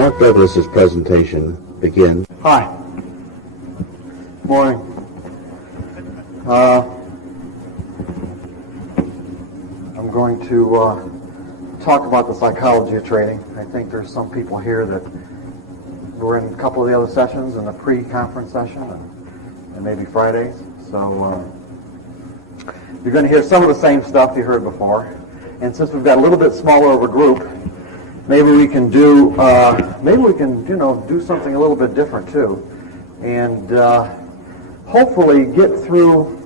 Mark Douglas's presentation begins. Hi. Morning. I'm going to talk about the psychology of trading. I think there's some people here that were in a couple of the other sessions, in the pre-conference session and maybe Fridays. So you're going to hear some of the same stuff you heard before. And since we've got a little bit smaller of a group, maybe we can do do something a little bit different too, and hopefully get through,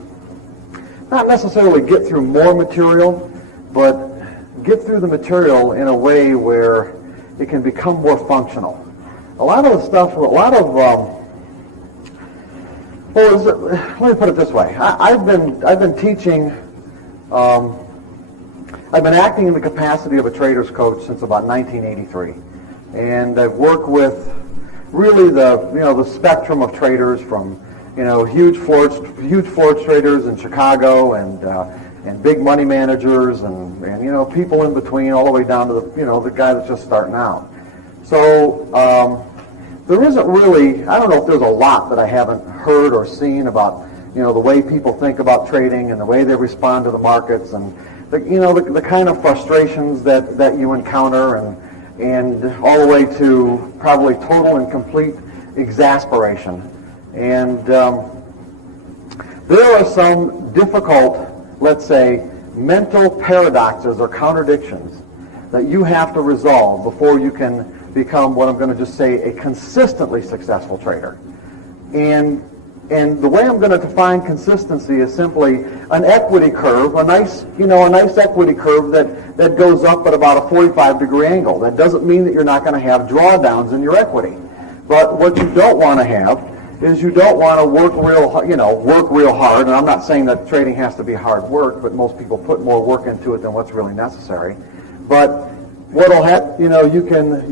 not necessarily get through more material, but get through the material in a way where it can become more functional. A lot of the stuff, let me put it this way. I've been teaching. I've been acting in the capacity of a trader's coach since about 1983, and I've worked with really the spectrum of traders, from huge floor traders in Chicago and big money managers and people in between, all the way down to the guy that's just starting out. So there isn't really, I don't know if there's a lot that I haven't heard or seen about the way people think about trading and the way they respond to the markets, and the kind of frustrations that you encounter, and all the way to probably total and complete exasperation. And there are some difficult, let's say, mental paradoxes or contradictions that you have to resolve before you can become what I'm going to just say a consistently successful trader. And the way I'm going to define consistency is simply an equity curve, a nice equity curve that goes up at about a 45-degree angle. That doesn't mean that you're not going to have drawdowns in your equity. But what you don't want to have is you don't want to work real hard. And I'm not saying that trading has to be hard work, but most people put more work into it than what's really necessary. But what'll happen, you can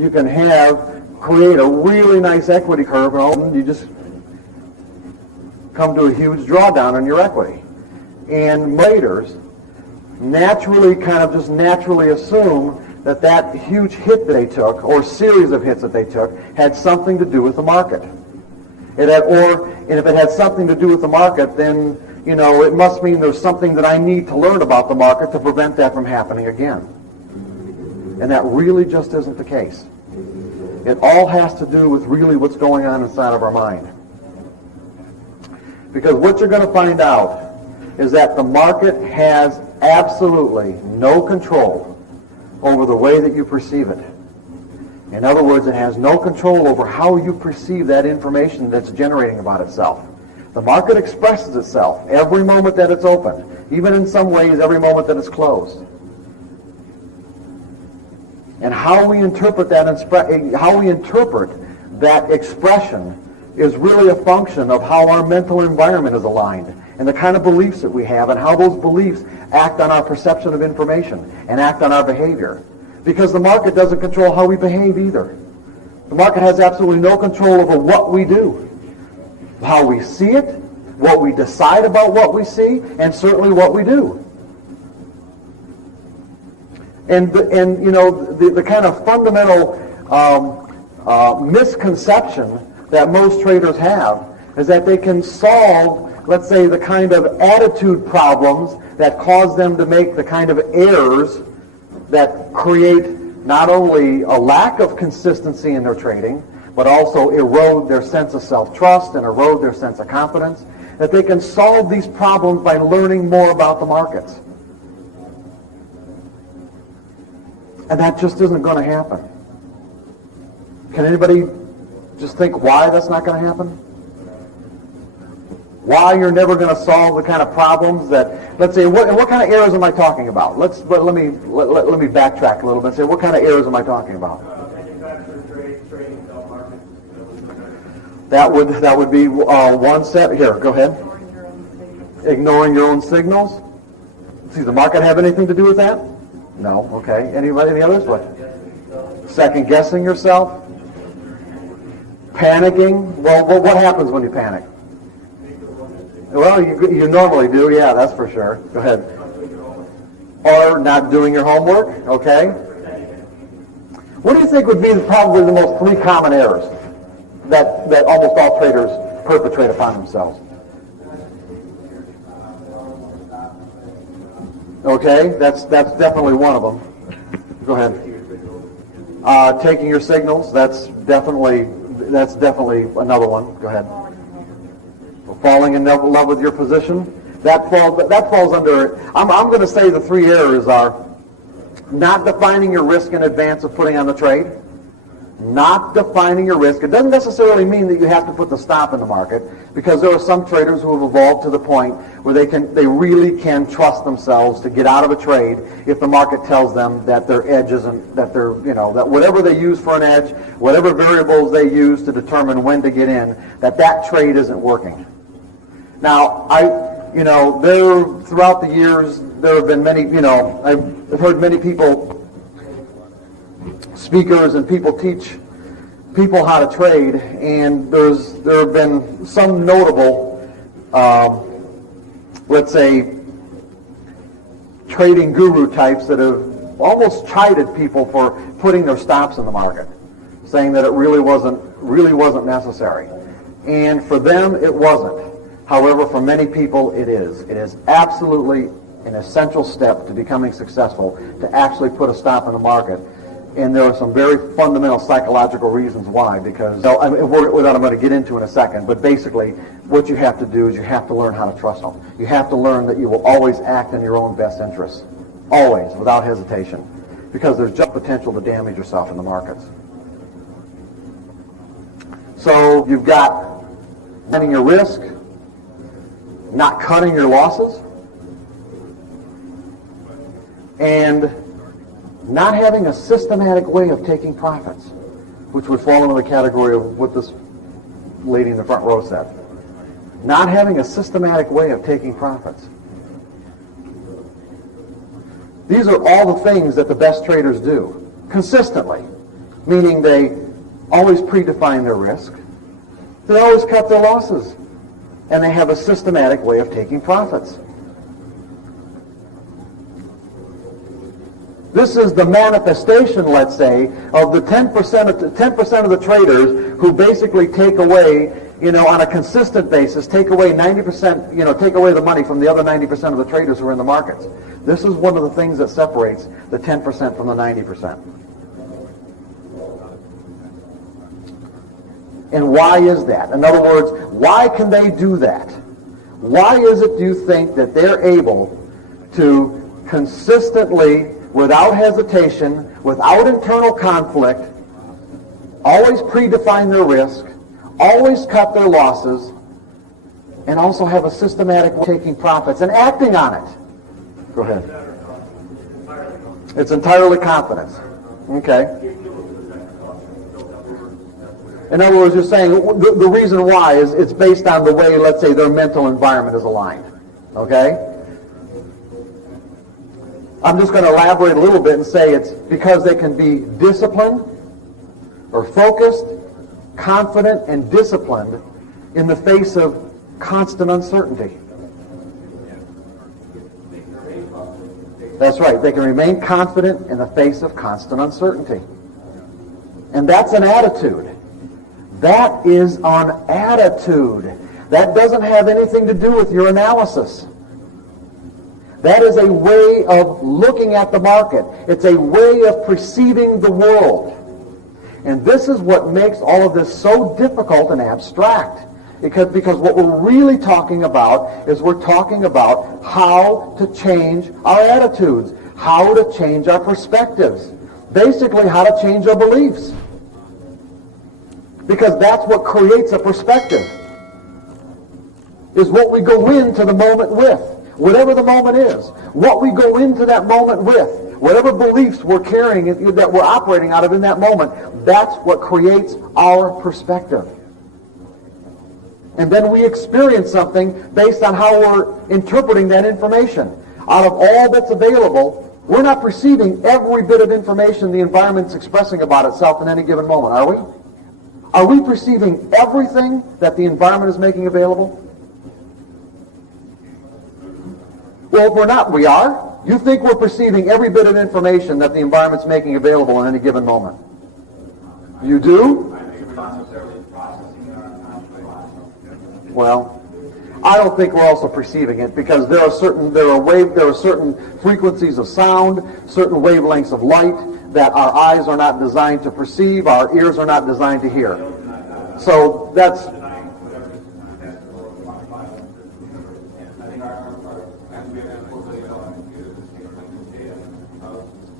create a really nice equity curve, and all of a sudden you just come to a huge drawdown in your equity. And traders naturally assume that huge hit that they took, or series of hits that they took, had something to do with the market. And if it had something to do with the market, then it must mean there's something that I need to learn about the market to prevent that from happening again. And that really just isn't the case. It all has to do with really what's going on inside of our mind. Because what you're going to find out is that the market has absolutely no control over the way that you perceive it. In other words, it has no control over how you perceive that information that's generating about itself. The market expresses itself every moment that it's open, even in some ways every moment that it's closed. And how we interpret that expression is really a function of how our mental environment is aligned, and the kind of beliefs that we have, and how those beliefs act on our perception of information and act on our behavior. Because the market doesn't control how we behave either. The market has absolutely no control over what we do, how we see it, what we decide about what we see, and certainly what we do. And the kind of fundamental misconception that most traders have is that they can solve, let's say, the kind of attitude problems that cause them to make the kind of errors that create not only a lack of consistency in their trading, but also erode their sense of self-trust and erode their sense of confidence, that they can solve these problems by learning more about the markets. And that just isn't going to happen. Can anybody just think why that's not going to happen? Why you're never going to solve the kind of problems that, let's say, what kind of errors am I talking about? Let me backtrack a little bit and say, what kind of errors am I talking about? Manufacturer trading sell market. That would be one set. Here, go ahead. Ignoring your own signals. Does the market have anything to do with that? No. Okay. Any others? What? Second guessing yourself. Panicking. Well, what happens when you panic? Well, you normally do. Yeah, that's for sure. Go ahead. Or not doing your homework. Okay. What do you think would be probably the most three common errors that almost all traders perpetrate upon themselves? Okay, that's definitely one of them. Go ahead. Taking your signals, that's definitely another one. Go ahead. Falling in love with your position, that falls under. I'm going to say the three errors are not defining your risk in advance of putting on the trade. Not defining your risk. It doesn't necessarily mean that you have to put the stop in the market, because there are some traders who have evolved to the point where they really can trust themselves to get out of a trade if the market tells them that their edge isn't, that that whatever they use for an edge, whatever variables they use to determine when to get in, that trade isn't working. Now, throughout the years, there have been many, I've heard many people, speakers and people teach people how to trade, and there have been some notable, let's say, trading guru types that have almost chided people for putting their stops in the market, saying that it really wasn't necessary. And for them, it wasn't. However, for many people, it is. It is absolutely an essential step to becoming successful to actually put a stop in the market. And there are some very fundamental psychological reasons why, because that I'm going to get into in a second, but basically what you have to do is you have to learn how to trust them. You have to learn that you will always act in your own best interests, always, without hesitation, because there's just potential to damage yourself in the markets. So you've got managing your risk, not cutting your losses, and not having a systematic way of taking profits, which would fall into the category of what this lady in the front row said. Not having a systematic way of taking profits. These are all the things that the best traders do consistently, meaning they always predefine their risk, they always cut their losses, and they have a systematic way of taking profits. This is the manifestation, let's say, of the 10% of the traders who basically take away, on a consistent basis, take away 90%, take away the money from the other 90% of the traders who are in the markets. This is one of the things that separates the 10% from the 90%. And why is that? In other words, why can they do that? Why is it, do you think, that they're able to consistently, without hesitation, without internal conflict, always predefine their risk, always cut their losses, and also have a systematic way of taking profits and acting on it? Go ahead. It's entirely confidence. Okay. In other words, you're saying the reason why is it's based on the way, let's say, their mental environment is aligned. Okay? I'm just going to elaborate a little bit and say it's because they can be disciplined or focused, confident, and disciplined in the face of constant uncertainty. That's right. They can remain confident in the face of constant uncertainty. And that's an attitude. That is an attitude. That doesn't have anything to do with your analysis. That is a way of looking at the market. It's a way of perceiving the world. And this is what makes all of this so difficult and abstract. Because what we're really talking about is we're talking about how to change our attitudes, how to change our perspectives, basically how to change our beliefs. Because that's what creates a perspective, is what we go into the moment with. Whatever the moment is, what we go into that moment with, whatever beliefs we're carrying, that we're operating out of in that moment, that's what creates our perspective. And then we experience something based on how we're interpreting that information. Out of all that's available, we're not perceiving every bit of information the environment's expressing about itself in any given moment, are we? Are we perceiving everything that the environment is making available? Well, if we're not, we are. You think we're perceiving every bit of information that the environment's making available in any given moment? You do? I think we're not necessarily processing it on a conscious level. Well, I don't think we're also perceiving it, because there are certain frequencies of sound, certain wavelengths of light that our eyes are not designed to perceive, our ears are not designed to hear. So that's Denying whatever is tested or quantifiable in the universe. And I think as we have $4 billion computers, this takes data.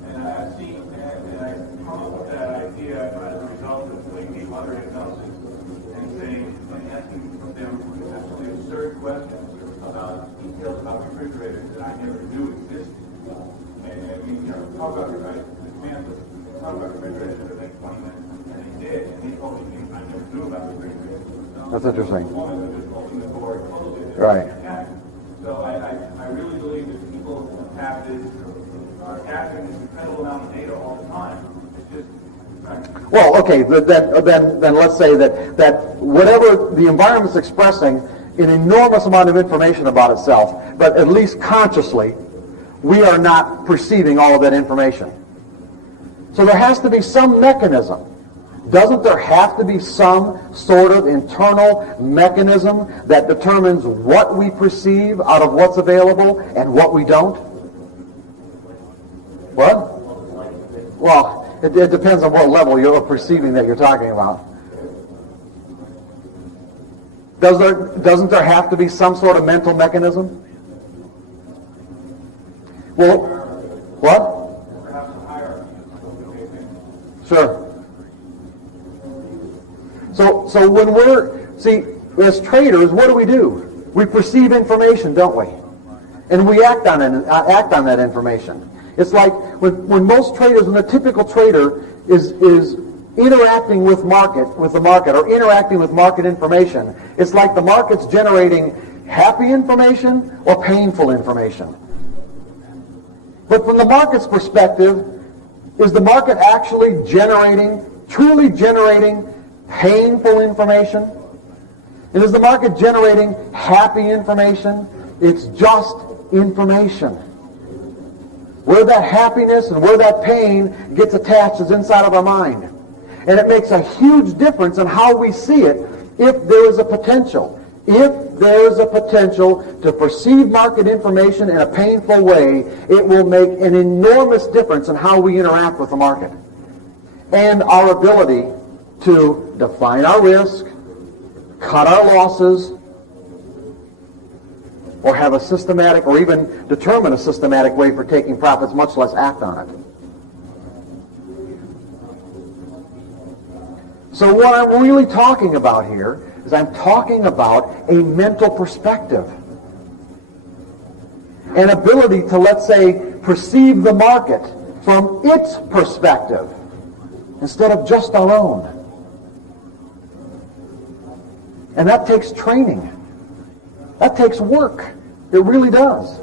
And I've seen, and I come up with that idea as a result of putting people under hypnosis and saying, and asking them essentially absurd questions about details about refrigerators that I never knew existed. And we talk about refrigerators, talk about refrigerators that make 20 minutes, and they did, and they told me things I never knew about refrigerators. That's interesting. The woman who just opened the door and closed it. Right. Yeah. So I really believe that people have this, are capturing this incredible amount of data all the time. It's just, right? Well, okay, then let's say that whatever the environment's expressing an enormous amount of information about itself, but at least consciously, we are not perceiving all of that information. So there has to be some mechanism. Doesn't there have to be some sort of internal mechanism that determines what we perceive out of what's available and what we don't? What? Well, it depends on what level you're perceiving that you're talking about. Doesn't there have to be some sort of mental mechanism? Well, what? Sure. So when as traders, what do? We perceive information, don't we? And we act on that information. It's like when most traders, when the typical trader is interacting with the market, or interacting with market information, it's like the market's generating happy information or painful information. But from the market's perspective, is the market actually truly generating painful information? And is the market generating happy information? It's just information. Where that happiness and where that pain gets attached is inside of our mind. And it makes a huge difference in how we see it if there is a potential. If there is a potential to perceive market information in a painful way, it will make an enormous difference in how we interact with the market. And our ability to define our risk, cut our losses, or have a systematic, or even determine a systematic way for taking profits, much less act on it. So what I'm really talking about here is I'm talking about a mental perspective. An ability to, let's say, perceive the market from its perspective instead of just our own. And that takes training. That takes work. It really does.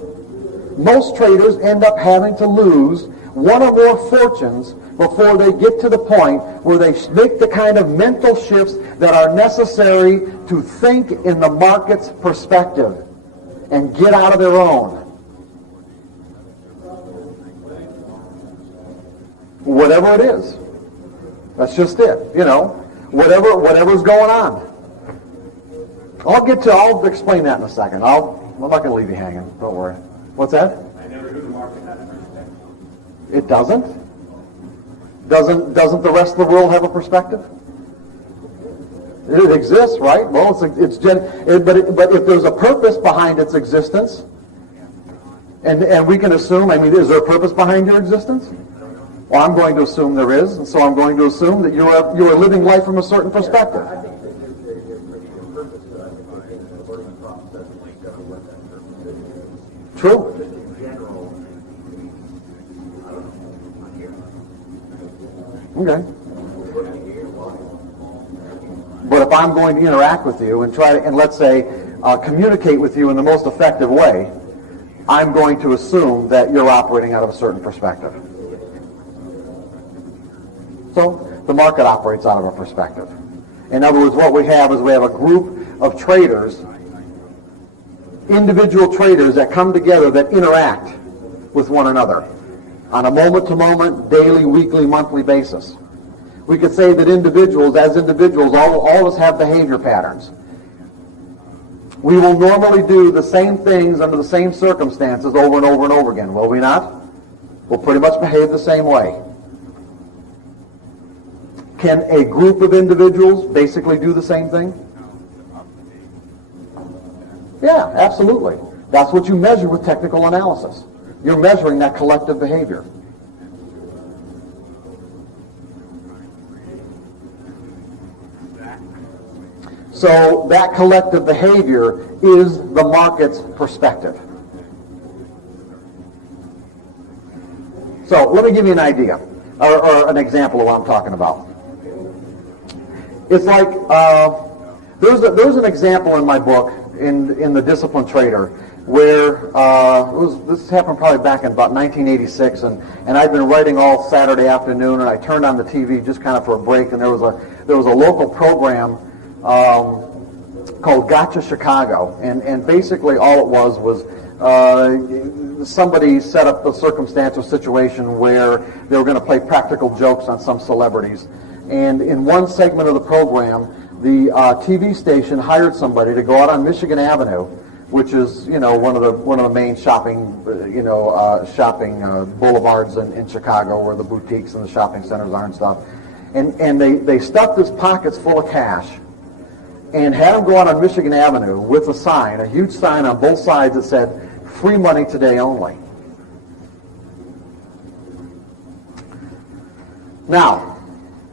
Most traders end up having to lose one or more fortunes before they get to the point where they make the kind of mental shifts that are necessary to think in the market's perspective and get out of their own. Whatever it is. That's just it. Whatever's going on. I'll explain that in a second. I'm not going to leave you hanging. Don't worry. What's that? I never knew the market had a perspective. It doesn't? Doesn't the rest of the world have a perspective? It exists, right? Well, but if there's a purpose behind its existence, and we can assume, is there a purpose behind your existence? Well, I'm going to assume there is, and so I'm going to assume that you are living life from a certain perspective. I think that there's a pretty good purpose, but I think the learning process doesn't link up what that purpose is. True. Just in general, I don't know. Okay. But if I'm going to interact with you and let's say communicate with you in the most effective way, I'm going to assume that you're operating out of a certain perspective. So the market operates out of a perspective. In other words, what we have is a group of traders, individual traders that come together that interact with one another on a moment-to-moment, daily, weekly, monthly basis. We could say that individuals, all of us have behavior patterns. We will normally do the same things under the same circumstances over and over and over again, will we not? We'll pretty much behave the same way. Can a group of individuals basically do the same thing? Yeah, absolutely. That's what you measure with technical analysis. You're measuring that collective behavior. So that collective behavior is the market's perspective. So let me give you an idea, or an example of what I'm talking about. It's like, there's an example in my book, in The Disciplined Trader, where this happened probably back in about 1986, and I'd been writing all Saturday afternoon, and I turned on the TV just kind of for a break, and there was a local program called Gotcha Chicago, and basically all it was somebody set up a circumstantial situation where they were going to play practical jokes on some celebrities, and in one segment of the program, the TV station hired somebody to go out on Michigan Avenue, which is one of the main shopping boulevards in Chicago, where the boutiques and the shopping centers are and stuff, and they stuffed his pockets full of cash and had him go out on Michigan Avenue with a huge sign on both sides that said, "Free money today only." Now,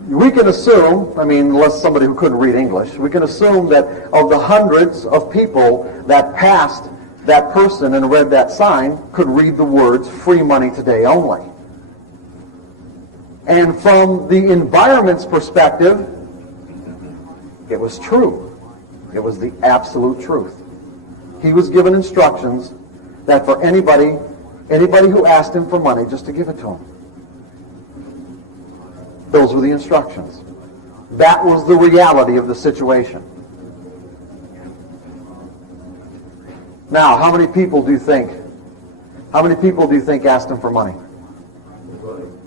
we can assume, unless somebody who couldn't read English, we can assume that of the hundreds of people that passed that person and read that sign could read the words, "Free money today only." And from the environment's perspective, it was true. It was the absolute truth. He was given instructions that for anybody who asked him for money, just to give it to him. Those were the instructions. That was the reality of the situation. Now, how many people do you think asked him for money?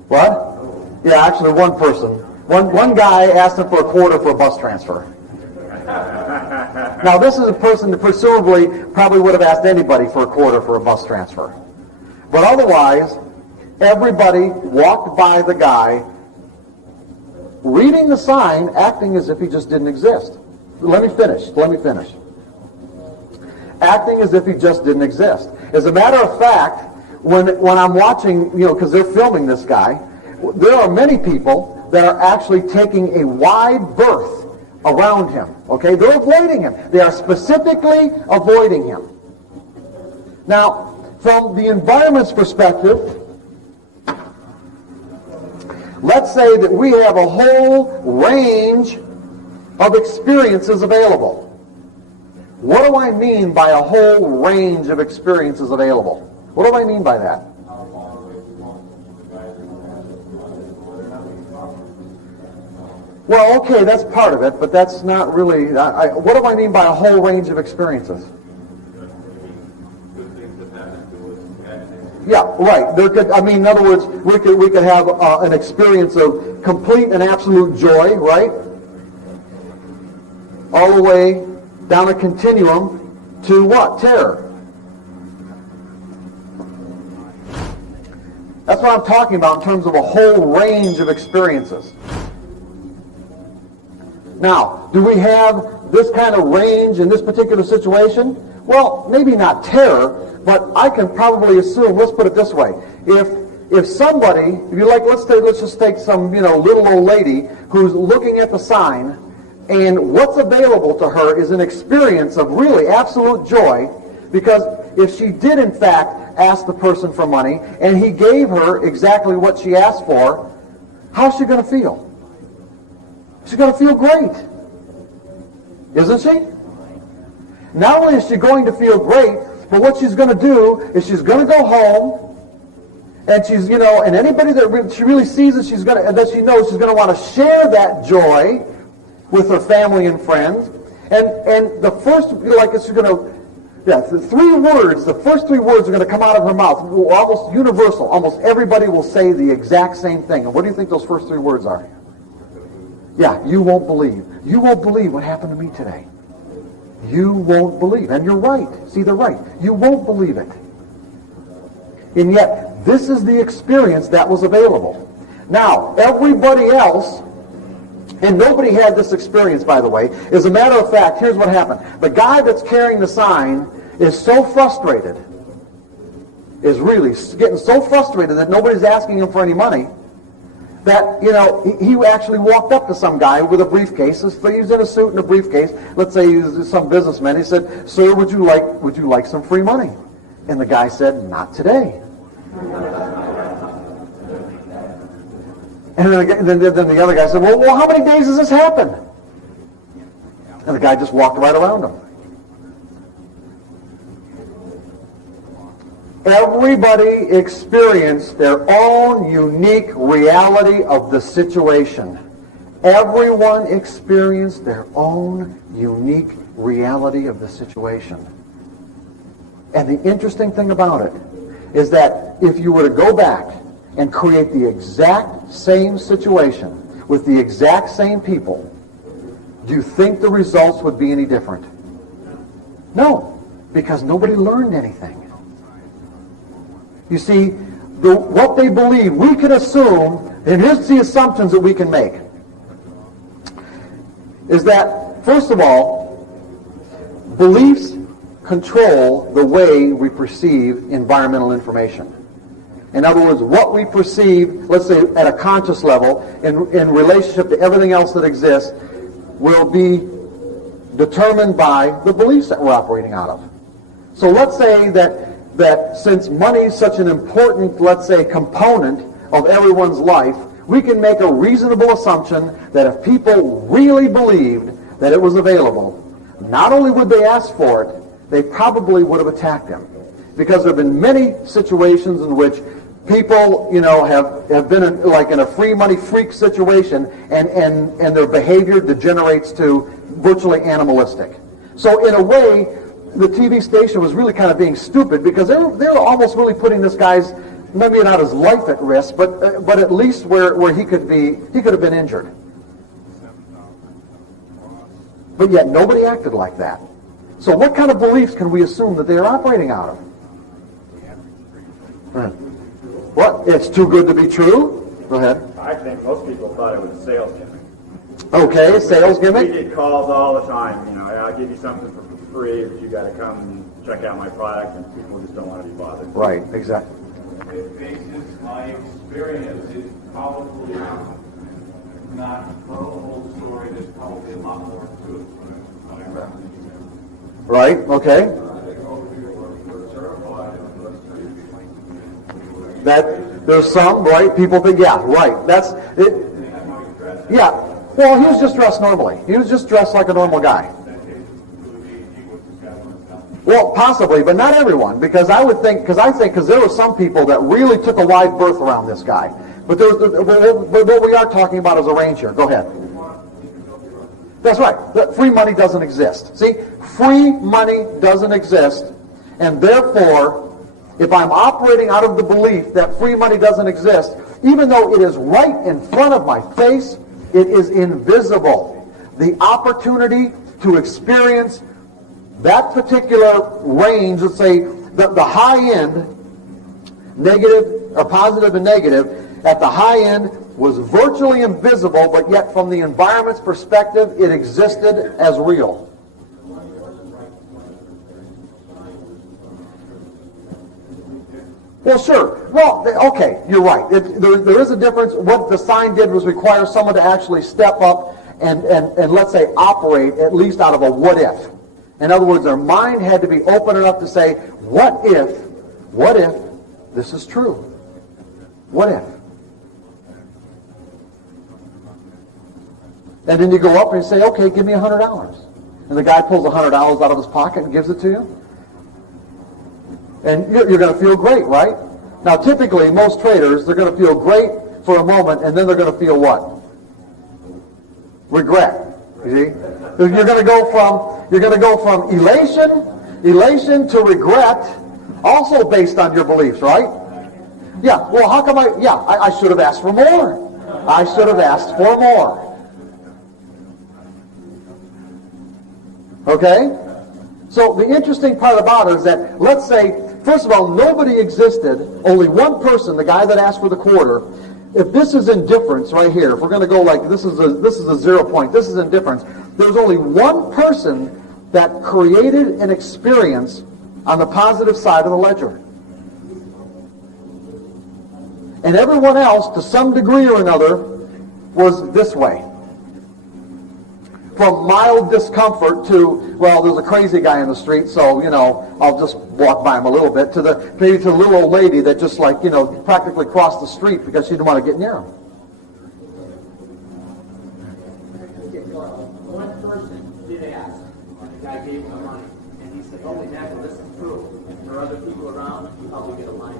What? Yeah, actually one person. One guy asked him for a quarter for a bus transfer. Now, this is a person that presumably probably would have asked anybody for a quarter for a bus transfer. But otherwise, everybody walked by the guy, reading the sign, acting as if he just didn't exist. Let me finish. Acting as if he just didn't exist. As a matter of fact, when I'm watching, because they're filming this guy, there are many people that are actually taking a wide berth around him. Okay? They're avoiding him. They are specifically avoiding him. Now, from the environment's perspective, let's say that we have a whole range of experiences available. What do I mean by a whole range of experiences available? What do I mean by that? Well, okay, that's part of it, but that's not really... what do I mean by a whole range of experiences? Yeah, right. In other words, we could have an experience of complete and absolute joy, right? All the way down a continuum to what? Terror. That's what I'm talking about in terms of a whole range of experiences. Now, do we have this kind of range in this particular situation? Well, maybe not terror, but I can probably assume, let's put it this way, if somebody, let's just take some, little old lady who's looking at the sign, and what's available to her is an experience of really absolute joy, because if she did in fact ask the person for money, and he gave her exactly what she asked for, how's she going to feel? She's going to feel great, isn't she? Not only is she going to feel great, but what she's going to do is she's going to go home, and she's, and anybody that she really sees that she knows she's going to want to share that joy with her family and friends. And the first, she's going to, the first three words are going to come out of her mouth, almost universal. Almost everybody will say the exact same thing. And what do you think those first three words are? Yeah, you won't believe. You won't believe what happened to me today. You won't believe. And you're right. See, they're right. You won't believe it. And yet, this is the experience that was available. Now, everybody else, and nobody had this experience, by the way. As a matter of fact, here's what happened. The guy that's carrying the sign is so frustrated, is really getting so frustrated that nobody's asking him for any money, that, he actually walked up to some guy with a briefcase. He was in a suit and a briefcase. Let's say he was some businessman. He said, "Sir, would you like some free money?" And the guy said, "Not today." And then the other guy said, well, how many days has this happened? And the guy just walked right around him. Everybody experienced their own unique reality of the situation. Everyone experienced their own unique reality of the situation. And the interesting thing about it is that if you were to go back and create the exact same situation with the exact same people, do you think the results would be any different? No, because nobody learned anything. You see, what they believe, we can assume, and here's the assumptions that we can make, is that, first of all, beliefs control the way we perceive environmental information. In other words, what we perceive, let's say at a conscious level, in relationship to everything else that exists, will be determined by the beliefs that we're operating out of. So let's say that since money is such an important, let's say, component of everyone's life, we can make a reasonable assumption that if people really believed that it was available, not only would they ask for it, they probably would have attacked him. Because there have been many situations in which people, have been in a free money freak situation, and their behavior degenerates to virtually animalistic. So in a way, the TV station was really kind of being stupid, because they were almost really putting this guy's, maybe not his life at risk, but at least where he could have been injured. But yet nobody acted like that. So what kind of beliefs can we assume that they are operating out of? What? It's too good to be true? Go ahead. I think most people thought it was a sales gimmick. Okay, sales We gimmick? get calls all the time, I'll give you something for free, but you got to come and check out my product, and people just don't want to be bothered. Right, exactly. It bases my experience is probably not the whole story. There's probably a lot more to it. Right, okay. That there's some, right? People think, yeah, right. That's it. Yeah. Well, he was just dressed normally. He was just dressed like a normal guy. Well, possibly, but not everyone, because I think there were some people that really took a wide berth around this guy. But what we are talking about is a range here. Go ahead. That's right. Free money doesn't exist. See, free money doesn't exist, and therefore, if I'm operating out of the belief that free money doesn't exist, even though it is right in front of my face, it is invisible. The opportunity to experience that particular range, let's say the high end, negative or positive and negative, at the high end was virtually invisible, but yet from the environment's perspective, it existed as real. Well, sure. Well, okay, you're right. There is a difference. What the sign did was require someone to actually step up and let's say operate at least out of a what if. In other words, their mind had to be open enough to say, what if this is true? What if? And then you go up and you say, okay, give me $100. And the guy pulls $100 out of his pocket and gives it to you. And you're going to feel great, right? Now, typically, most traders, they're going to feel great for a moment, and then they're going to feel what? Regret. You see? You're going to go from elation to regret, also based on your beliefs, right? Yeah. Well, how come I should have asked for more. I should have asked for more. Okay? So the interesting part about it is that, let's say, first of all, nobody existed, only one person, the guy that asked for the quarter. If this is indifference right here, if we're going to go like this is a 0 point, this is indifference, there's only one person that created an experience on the positive side of the ledger. And everyone else, to some degree or another, was this way. From mild discomfort to, well, there's a crazy guy in the street, so, I'll just walk by him a little bit, maybe to the little old lady that just practically crossed the street because she didn't want to get near him. One person did ask, and the guy gave him the money, and he said, "Holy mackerel, this is true." There are other people around, you probably get a line.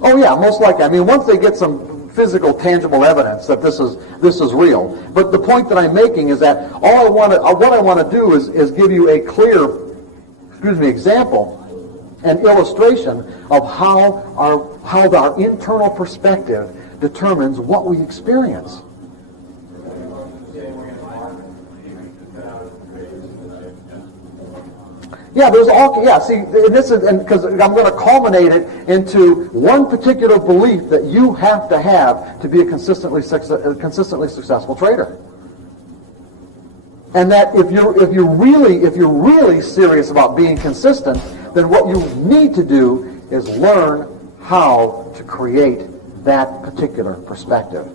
Oh yeah, most likely. I mean, once they get some physical, tangible evidence that this is real. But the point that I'm making is that what I want to do is give you a clear, example, an illustration of how our internal perspective determines what we experience. Yeah, see, this is, and because I'm going to culminate it into one particular belief that you have to be a consistently successful trader. And that if you're really serious about being consistent, then what you need to do is learn how to create that particular perspective.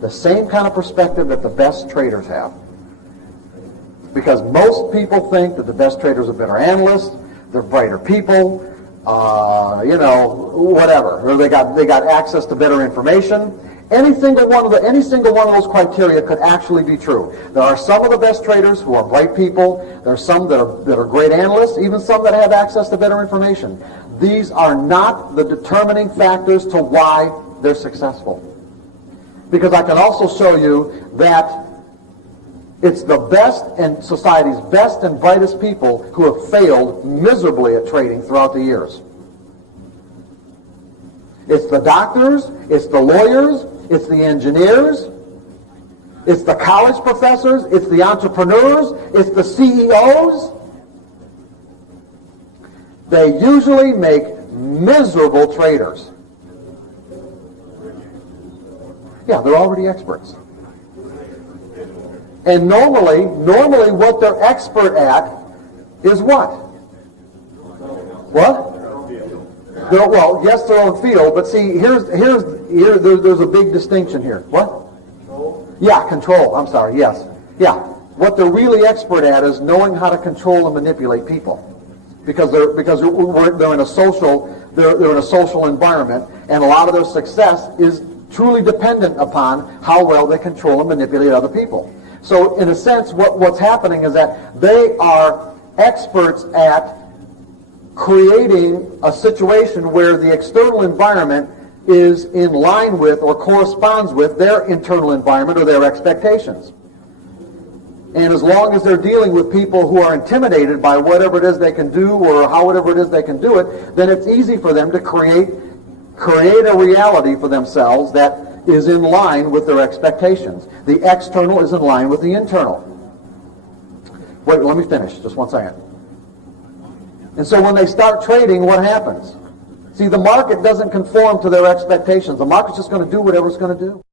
The same kind of perspective that the best traders have. Because most people think that the best traders are better analysts, they're brighter people, whatever. Or they got access to better information. Any single one of those criteria could actually be true. There are some of the best traders who are bright people. There are some that are great analysts, even some that have access to better information. These are not the determining factors to why they're successful. Because I can also show you that it's the best and society's best and brightest people who have failed miserably at trading throughout the years. It's the doctors, it's the lawyers, it's the engineers, it's the college professors, it's the entrepreneurs, it's the CEOs. They usually make miserable traders. Yeah, they're already experts. And normally what they're expert at is what? What? Well, yes, their own field, but see, there's a big distinction here. What? Yeah, control. I'm sorry, yes. Yeah. What they're really expert at is knowing how to control and manipulate people. Because they're in a social environment, and a lot of their success is truly dependent upon how well they control and manipulate other people. So in a sense, what's happening is that they are experts at creating a situation where the external environment is in line with or corresponds with their internal environment or their expectations. And as long as they're dealing with people who are intimidated by whatever it is they can do or however it is they can do it, then it's easy for them to create a reality for themselves that is in line with their expectations. The external is in line with the internal. Wait, let me finish. Just one second. And so when they start trading, what happens? See, the market doesn't conform to their expectations. The market's just going to do whatever it's going to do.